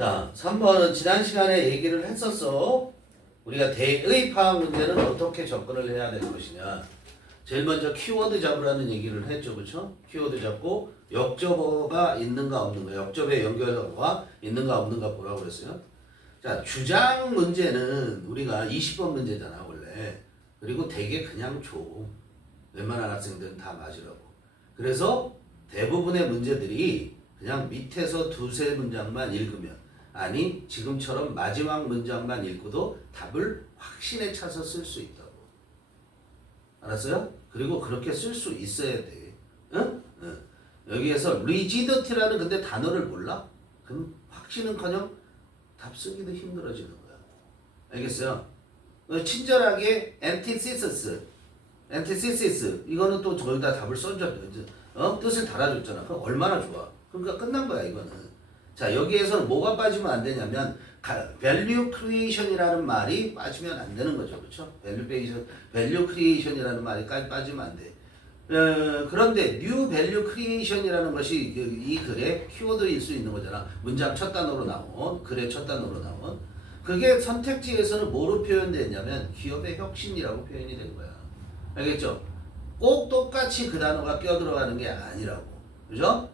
자, 3번은 지난 시간에 얘기를 했었어. 우리가 대의 파악 문제는 어떻게 접근을 해야 될 것이냐. 제일 먼저 키워드 잡으라는 얘기를 했죠. 그렇죠? 키워드 잡고 역접어가 있는가 없는가, 역접의 연결어가 있는가 없는가 보라고 그랬어요. 자, 주장 문제는 우리가 20번 문제잖아 원래. 그리고 되게 그냥 줘. 웬만한 학생들은 다 맞으라고. 그래서 대부분의 문제들이 그냥 밑에서 두세 문장만 읽으면, 아니 지금처럼 마지막 문장만 읽고도 답을 확신에 차서 쓸 수 있다고. 알았어요? 그리고 그렇게 쓸 수 있어야 돼. 응? 응. 여기에서 rigidity라는 근데 단어를 몰라? 그럼 확신은커녕 답 쓰기도 힘들어지는 거야. 알겠어요? 친절하게 antithesis 이거는 또 저기다 답을 써줬죠. 뜻을 달아줬잖아. 그럼 얼마나 좋아. 그러니까 끝난 거야 이거는. 자, 여기에서는 뭐가 빠지면 안 되냐면 value creation이라는 말이 빠지면 안 되는 거죠. 그렇죠? value creation이라는 말이 빠지면 안 돼. 그런데 new value creation이라는 것이 이 글의 키워드일 수 있는 거잖아. 문장 첫 단어로 나온, 글의 첫 단어로 나온. 그게 선택지에서는 뭐로 표현됐냐면 기업의 혁신이라고 표현이 된 거야. 알겠죠? 꼭 똑같이 그 단어가 껴들어가는 게 아니라고. 그죠?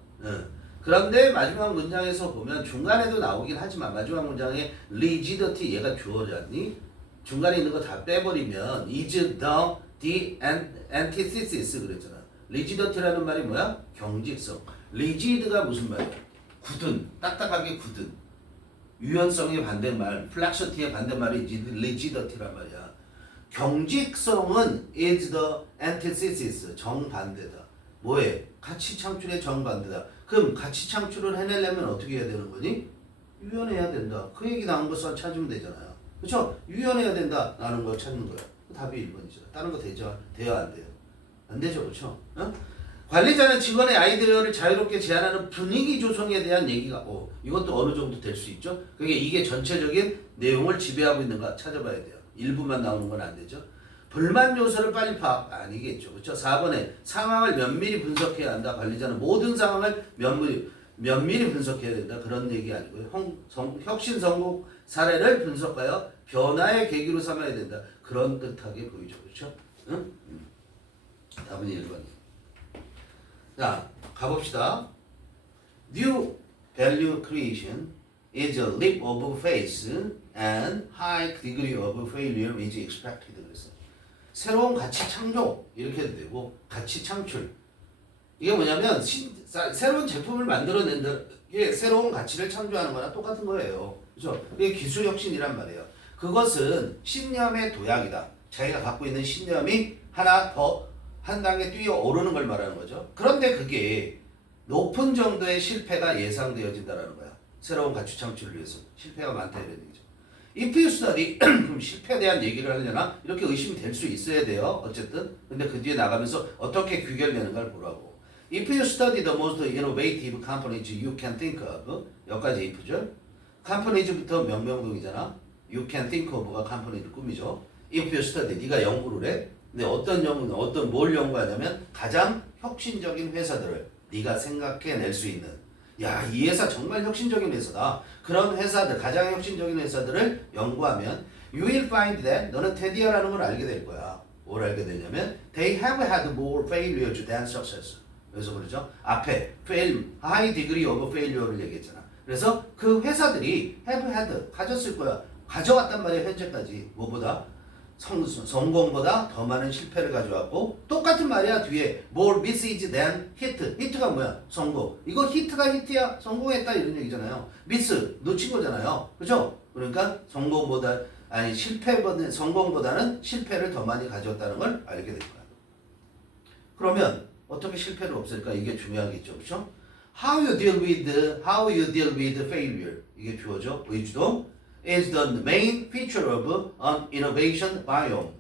그런데 마지막 문장에서 보면 중간에도 나오긴 하지만 마지막 문장에 rigidity 얘가 주어졌니? 중간에 있는 거 다 빼버리면 is the antithesis 그랬잖아. rigidity라는 말이 뭐야? 경직성. rigid가 무슨 말이야? 굳은, 딱딱하게 굳은. 유연성의 반대말, flexibility의 반대말이 rigidity란 말이야. 경직성은 is the antithesis, 정반대다. 뭐해? 가치 창출의 정반대다. 그럼 가치 창출을 해내려면 어떻게 해야 되는 거니? 유연해야 된다. 그 얘기 나온 거 찾으면 되잖아요. 그렇죠? 유연해야 된다. 라는 걸 찾는 거야. 답이 1번이죠. 다른 거 되죠? 돼요? 안 돼요? 안 되죠. 그렇죠? 관리자는 직원의 아이디어를 자유롭게 제안하는 분위기 조성에 대한 얘기가 이것도 어느 정도 될 수 있죠. 그게 이게 전체적인 내용을 지배하고 있는가 찾아봐야 돼요. 일부만 나오는 건 안 되죠. 불만 요소를 빨리 파악 아니겠죠. 그렇죠? 4번에 상황을 면밀히 분석해야 한다. 관리자는 모든 상황을 면밀히 분석해야 된다. 그런 얘기 아니고요. 혁신 성공 사례를 분석하여 변화의 계기로 삼아야 된다. 그런 뜻하게 보이죠. 그렇죠? 응? 답은 1번이에요. 자, 가봅시다. New value creation is a leap of faith and high degree of failure is expected. 그랬어요. 새로운 가치 창조 이렇게 해도 되고, 가치 창출 이게 뭐냐면 새로운 제품을 만들어낸다. 이게 새로운 가치를 창조하는 거랑 똑같은 거예요. 그죠? 이게 기술 혁신이란 말이에요. 그것은 신념의 도약이다. 자기가 갖고 있는 신념이 하나 더 한 단계 뛰어오르는 걸 말하는 거죠. 그런데 그게 높은 정도의 실패가 예상되어진다는 거야. 새로운 가치 창출을 위해서 실패가 많다 이런 얘기죠. If you study, 그럼 실패에 대한 얘기를 하려나? 이렇게 의심이 될 수 있어야 돼요. 어쨌든. 근데 그 뒤에 나가면서 어떻게 귀결되는가를 보라고. If you study the most innovative companies you can think of. 여기까지 if죠. companies부터 명명동이잖아. You can think of가 company를 꾸미죠. If you study, 네가 연구를 해. 근데 뭘 연구하냐면 가장 혁신적인 회사들을 네가 생각해낼 수 있는, 야, 이 회사 정말 혁신적인 회사다. 그런 회사들, 가장 혁신적인 회사들을 연구하면 you will find that, 너는 테디어라는 걸 알게 될 거야. 뭘 알게 되냐면 they have had more failures than success. 그래서 그러죠. 앞에 high degree of failure를 얘기했잖아. 그래서 그 회사들이 have had, 가졌을 거야. 가져왔단 말이야. 현재까지. 뭐보다? 성공보다 더 많은 실패를 가져왔고, 똑같은 말이야. 뒤에 more misses than hit. hit가 뭐야? 성공. 이거 hit가 hit이야. 성공했다 이런 얘기잖아요. miss 놓친 거잖아요. 그죠? 그러니까 성공보다는 실패를 더 많이 가져왔다는 걸 알게 될 거야. 그러면 어떻게 실패를 없앨까? 이게 중요하겠죠. 그렇죠? How you deal with failure. 이게 주어죠. 의주동. is the main feature of an innovation biome.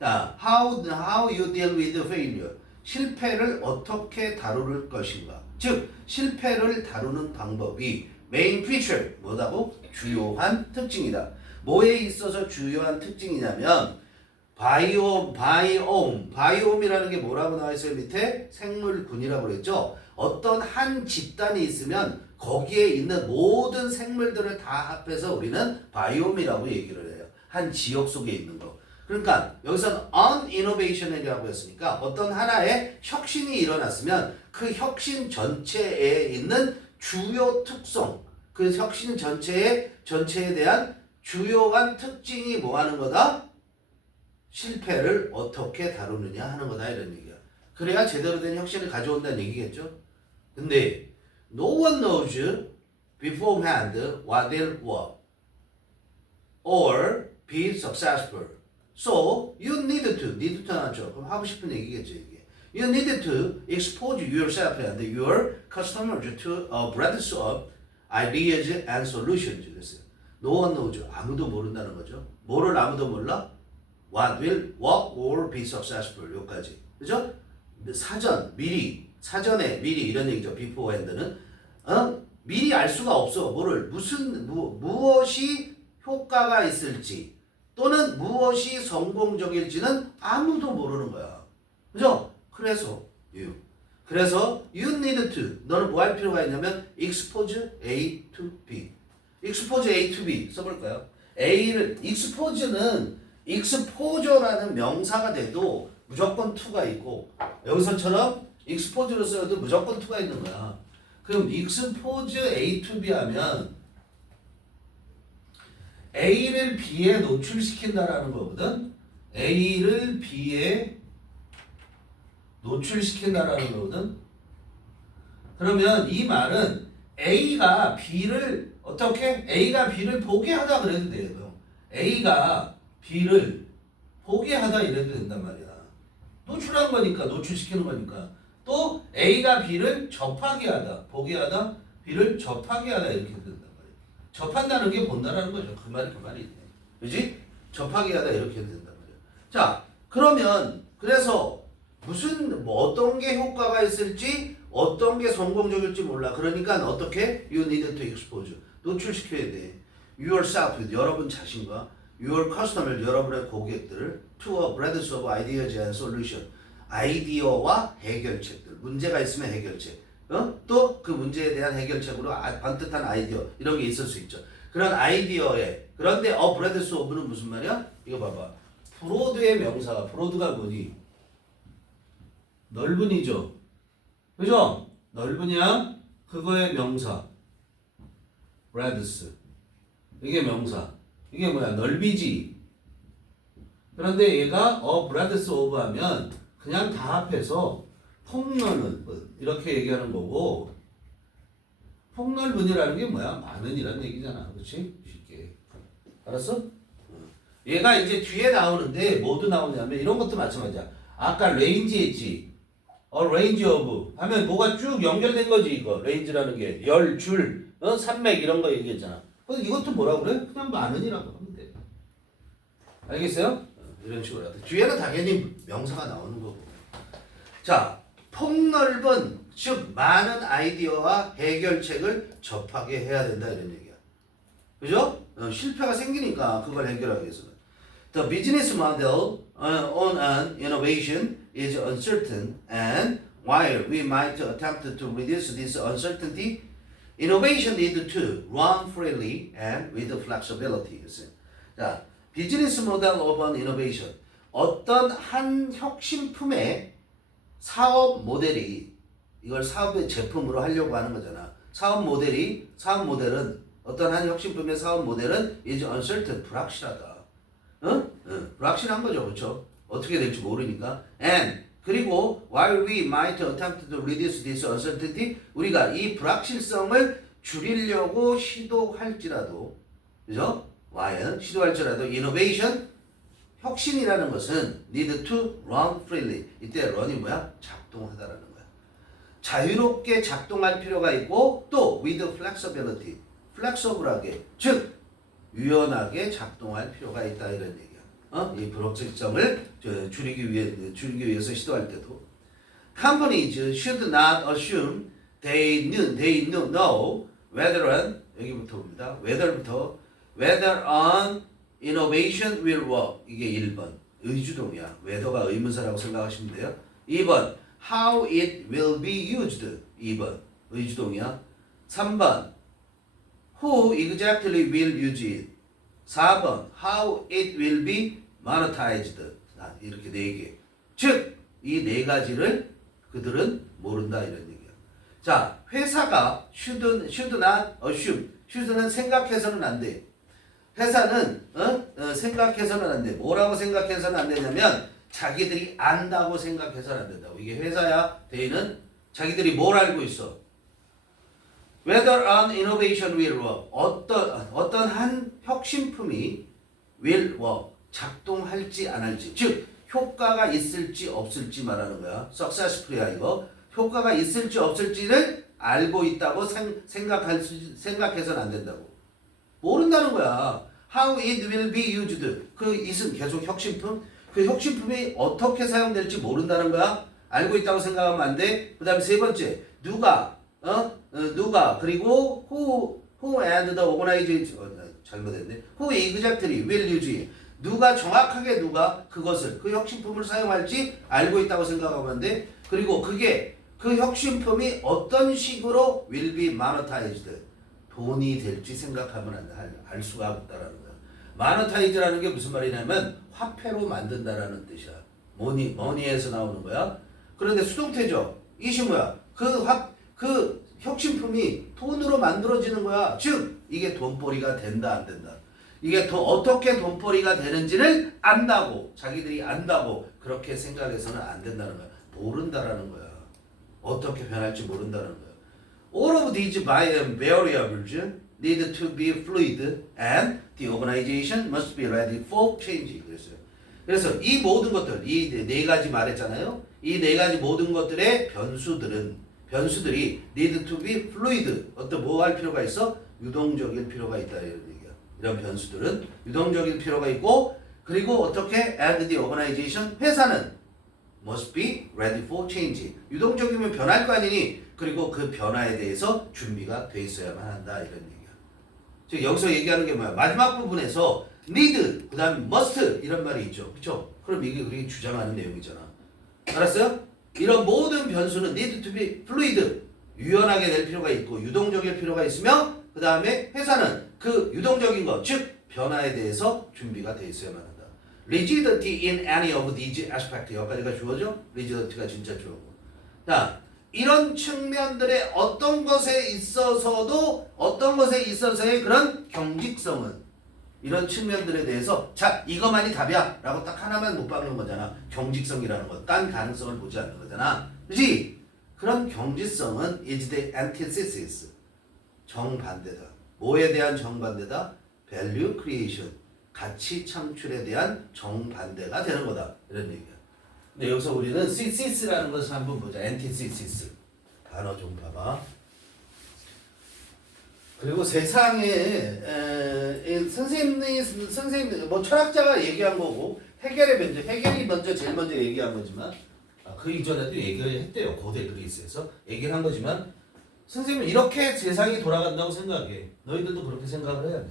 자, how you deal with failure. 실패를 어떻게 다룰 것인가. 즉, 실패를 다루는 방법이 main feature, 뭐다고? 주요한 특징이다. 뭐에 있어서 주요한 특징이냐면 바이옴이라는 게 뭐라고 나와 있어요? 밑에 생물군이라고 그랬죠. 어떤 한 집단이 있으면 거기에 있는 모든 생물들을 다 합해서 우리는 바이옴이라고 얘기를 해요. 한 지역 속에 있는 거. 그러니까 여기서는 on innovation이라고 했으니까 어떤 하나의 혁신이 일어났으면 그 혁신 전체에 있는 주요 특성, 그 혁신 전체에 대한 주요한 특징이 뭐 하는 거다? 실패를 어떻게 다루느냐 하는 거다 이런 얘기야. 그래야 제대로 된 혁신을 가져온다는 얘기겠죠. 근데 no one knows beforehand what they'll work or be successful. So you need to 나죠. 그럼 하고 싶은 얘기겠죠 이게. You need to expose yourself and your customers to a breadth of ideas and solutions. 그랬어요. No one knows. 아무도 모른다는 거죠. 뭐를 아무도 몰라? What will work or be successful. 여기까지. 그죠? 사전에 미리 이런 얘기죠. beforehand는 미리 알 수가 없어. 무엇이 효과가 있을지 또는 무엇이 성공적일지는 아무도 모르는 거야. 그죠? 그래서 you need to 너는 뭐 할 필요가 있냐면 expose A to B. expose A to B 써볼까요? A를 expose는 exposure라는 명사가 돼도 무조건 to가 있고 여기서처럼 expose로 써도 무조건 to가 있는 거야. 그럼 expose A to B 하면 A를 B에 노출시킨다라는 거거든. A를 B에 노출시킨다라는 거거든. 그러면 이 말은 A가 B를 보게 하다 그래도 돼요. A가 B를 보게 하다 이래도 된단 말이야. 노출한 거니까, 노출시키는 거니까. 또 A가 B를 접하게 하다, 보게 하다, B를 접하게 하다 이렇게 된단 말이야. 접한다는 게 본다라는 거죠. 그 말이. 그지? 접하게 하다 이렇게 된단 말이야. 자, 그러면 그래서 어떤 게 효과가 있을지 어떤 게 성공적일지 몰라. 그러니까 어떻게? You need to expose. 노출시켜야 돼. Yourself, 여러분 자신과 Your customer, 여러분의 고객들을 to a breadth of ideas and solution. 아이디어와 해결책들. 문제가 있으면 해결책. 또 그 문제에 대한 해결책으로 반듯한 아이디어 이런 게 있을 수 있죠. 그런 아이디어에 그런데 a breadth of는 무슨 말이야? 이거 봐봐. 브로드의 명사가 브로드가 뭐니? 넓은이죠. 그죠? 넓으냐? 그거의 명사. breadth. 이게 명사. 이게 뭐야? 넓이지. 그런데 얘가 breadth of 하면 그냥 다 합해서 폭넓은 이렇게 얘기하는 거고 폭넓은이라는 게 뭐야? 많은이라는 얘기잖아. 그렇지? 쉽게. 알았어? 얘가 이제 뒤에 나오는데 뭐도 나오냐면 이런 것도 마찬가지야. 아까 레인지 했지. range of 하면 뭐가 쭉 연결된 거지 이거. range라는 게 열, 줄, 산맥 이런 거 얘기했잖아. 그래서 이것도 뭐라 그래? 그냥 많은이라고 하면 돼. 알겠어요? 이런 식으로 해야 돼. 뒤에는 당연히 명사가 나오는 거고. 자, 폭넓은 즉 많은 아이디어와 해결책을 접하게 해야 된다 이런 얘기야. 그죠? 실패가 생기니까 그걸 해결하기 위해서는. The business model on an innovation is uncertain, and while we might attempt to reduce this uncertainty, innovation needs to run freely and with flexibility. 자, 비즈니스 모델 of an innovation. 어떤 한 혁신품의 사업 모델이 이걸 사업의 제품으로 하려고 하는 거잖아. 사업 모델은 어떤 한 혁신품의 사업 모델은 is uncertain, 불확실하다. 불확실한 거죠, 그렇죠? 어떻게 될지 모르니까. And 그리고 while we might attempt to reduce this uncertainty, 우리가 이 불확실성을 줄이려고 시도할지라도, 그죠? 시도할지라도 innovation 혁신이라는 것은 need to run freely. 이때 run이 뭐야? 작동하다라는 거야. 자유롭게 작동할 필요가 있고 또 with flexibility, flexible하게, 즉 유연하게 작동할 필요가 있다 이런 얘기야. 이 불확실성을 줄이기 위해서 시도할 때도 companies should not assume they know whether 여기부터 봅니다. whether an innovation will work. 이게 1번 의주동이야. whether가 의문사라고 생각하시면 돼요. 2번 how it will be used. 2번 의주동이야. 3번 who exactly will use it. 4번 how it will be monetized. 이렇게 4개. 즉, 이 4가지를 그들은 모른다 이런 얘기야. 자, 회사가 should not assume. should는 생각해서는 안 돼. 회사는 생각해서는 안 돼. 뭐라고 생각해서는 안 되냐면 자기들이 안다고 생각해서는 안 된다고. 이게 회사야. 대의는 자기들이 뭘 알고 있어. Whether an innovation will work. 어떤 한 혁신품이 will work. 작동할지 안 할지. 즉 효과가 있을지 없을지 말하는 거야. successful이야 이거. 효과가 있을지 없을지를 알고 있다고 생각해서는 안 된다고. 모른다는 거야. How it will be used. 그 it은 계속 혁신품. 그 혁신품이 어떻게 사용될지 모른다는 거야. 알고 있다고 생각하면 안 돼. 그 다음에 3번째. 누가 그리고 who and the organization 잘못했네. who exactly will use it. 누가 정확하게 그것을 그 혁신품을 사용할지 알고 있다고 생각하면 안 돼. 그리고 그게 그 혁신품이 어떤 식으로 will be monetized. 돈이 될지 생각하면 안 돼. 알 수가 없다라는 거야. monetize라는 게 무슨 말이냐면 화폐로 만든다라는 뜻이야. 머니에서 나오는 거야. 그런데 수동태죠. 이시 뭐야? 그 혁신품이 돈으로 만들어지는 거야. 즉 이게 돈벌이가 된다 안 된다. 이게 어떻게 돈벌이가 되는지를 안다고. 자기들이 안다고 그렇게 생각해서는 안 된다는 거야. 모른다라는 거야. 어떻게 변할지 모른다는 거야. All of these variables need to be fluid and the organization must be ready for change. 그래서 이 모든 것들, 이 4가지 말했잖아요. 이 4가지 모든 것들의 변수들이 need to be fluid. 뭐 할 필요가 있어? 유동적일 필요가 있다 이런 얘기야. 이런 변수들은 유동적일 필요가 있고, 그리고 어떻게 and the organization 회사는 must be ready for change. 유동적이면 변할 거 아니니. 그리고 그 변화에 대해서 준비가 돼 있어야만 한다 이런 얘기야. 즉 여기서 얘기하는 게 뭐야? 마지막 부분에서 need, 그 다음에 must 이런 말이 있죠. 그렇죠? 그럼 이게 우리 주장하는 내용이잖아. 알았어요? 이런 모든 변수는 need to be fluid, 유연하게 될 필요가 있고 유동적일 필요가 있으며, 그 다음에 회사는 그 유동적인 것, 즉 변화에 대해서 준비가 돼 있어야만 한다. rigidity in any of these aspects. 여기까지가 주어져? rigidity가 진짜 주어고. 자, 이런 측면들의 어떤 것에 있어서의 그런 경직성은, 이런 측면들에 대해서 자 이것만이 답이야 라고 딱 하나만 못 박는 거잖아. 경직성이라는 것, 딴 가능성을 보지 않는 거잖아. 그렇지? 그런 경직성은 is the antithesis, 정반대다. 뭐에 대한 정반대다? value creation, 가치 창출에 대한 정반대가 되는 거다 이런 얘기야. 근데 여기서 우리는 thesis라는 것을 한번 보자. antithesis 단어 좀 봐봐. 그리고 세상에 선생님 뭐 철학자가 얘기한 거고 해겔이 제일 먼저 얘기한 거지만 그 이전에도 얘기를 했대요. 고대 그리스에서 얘기를 한 거지만, 선생님은 이렇게 세상이 돌아간다고 생각해. 너희들도 그렇게 생각을 해야 돼.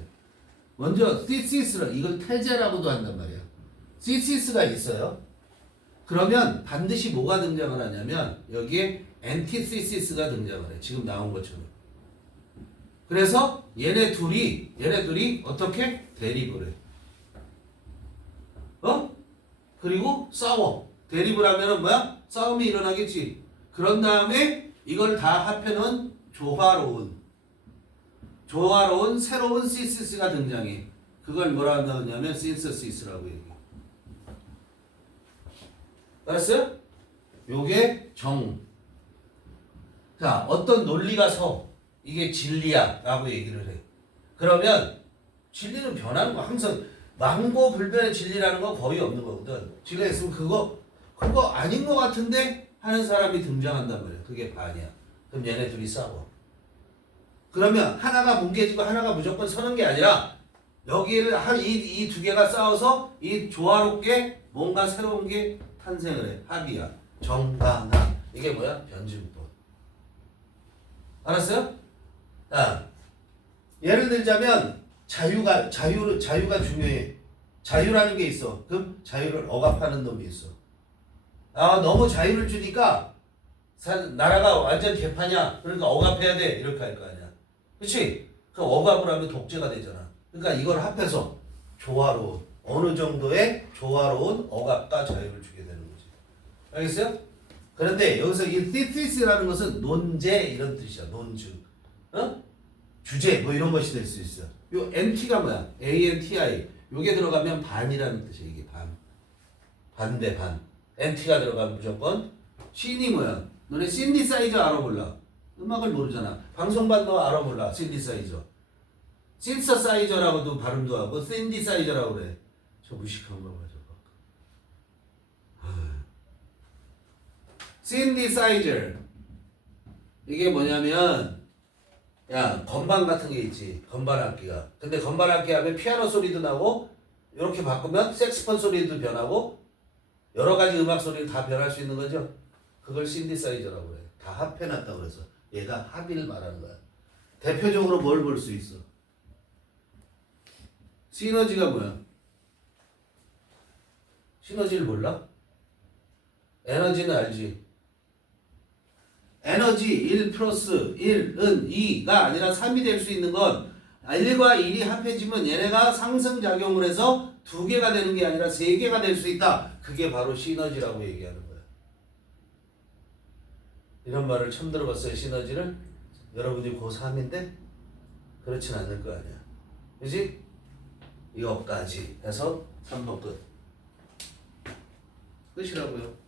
먼저 thesis를, 이걸 태제라고도 한단 말이야. thesis가 있어요. 그러면 반드시 뭐가 등장을 하냐면 여기에 antithesis가 등장을 해. 지금 나온 것처럼. 그래서 얘네 둘이 어떻게 대립을 해. 그리고 싸워. 대립을 하면은 뭐야? 싸움이 일어나겠지. 그런 다음에 이걸 다 합해놓은 조화로운 새로운 시스가 등장해. 그걸 뭐라 한다냐면 신서시스라고 얘기해. 알았어요? 요게 자, 어떤 논리가 이게 진리야 라고 얘기를 해. 그러면 진리는 변하는 거, 항상 망고불변의 진리라는 건 거의 없는 거거든. 진리가 있으면 그거 아닌 거 같은데 하는 사람이 등장한단 말이야. 그게 반이야. 그럼 얘네 둘이 싸워. 그러면 하나가 뭉개지고 하나가 무조건 서는 게 아니라 여기를 이 두 개가 싸워서 이 조화롭게 뭔가 새로운 게 탄생을 해. 합이야. 정반합. 이게 뭐야? 변증법. 알았어요? 자, 예를 들자면 자유가 중요해. 자유라는 게 있어. 그럼 자유를 억압하는 놈이 있어. 너무 자유를 주니까 나라가 완전 개판이야. 그러니까 억압해야 돼. 이렇게 할 거 아니야. 그치? 그 억압을 하면 독재가 되잖아. 그러니까 이걸 합해서 조화로운 어느 정도의 조화로운 억압과 자유를 주게 되는 거지. 알겠어요? 그런데 여기서 이 thetis라는 것은 논제 이런 뜻이야. 논주. 어? 주제 뭐 이런 것이 될 수 있어. 요 NT가 뭐야? ANTI. 요게 들어가면 반이라는 뜻이야. 이게 반. 반대 반. NT가 들어가면 무조건 신이 뭐야? 너네 신디사이저 알아 몰라? 음악을 모르잖아. 방송반 너 알아 몰라? 신디사이저. 신서사이저라고도 발음도 하고 신디사이저라고 그래. 저 무식한 거 봐. 신디사이저. 이게 뭐냐면 야 건반 같은 게 있지. 건반 악기가. 근데 건반 악기 하면 피아노 소리도 나고 이렇게 바꾸면 색스폰 소리도 변하고 여러 가지 음악 소리를 다 변할 수 있는 거죠. 그걸 신디사이저라고 그래. 다 합해놨다고 그래서 얘가 합의를 말하는 거야. 대표적으로 뭘 볼 수 있어? 시너지가 뭐야? 시너지를 몰라? 에너지는 알지? 에너지 1 플러스 1은 2가 아니라 3이 될 수 있는 건 1과 1이 합해지면 얘네가 상승작용을 해서 2개가 되는 게 아니라 3개가 될 수 있다. 그게 바로 시너지라고 얘기하는 거야. 이런 말을 처음 들어봤어요. 시너지를? 여러분이 고3인데? 그렇진 않을 거 아니야. 그지? 이거까지 해서 3번 끝. 끝이라고요.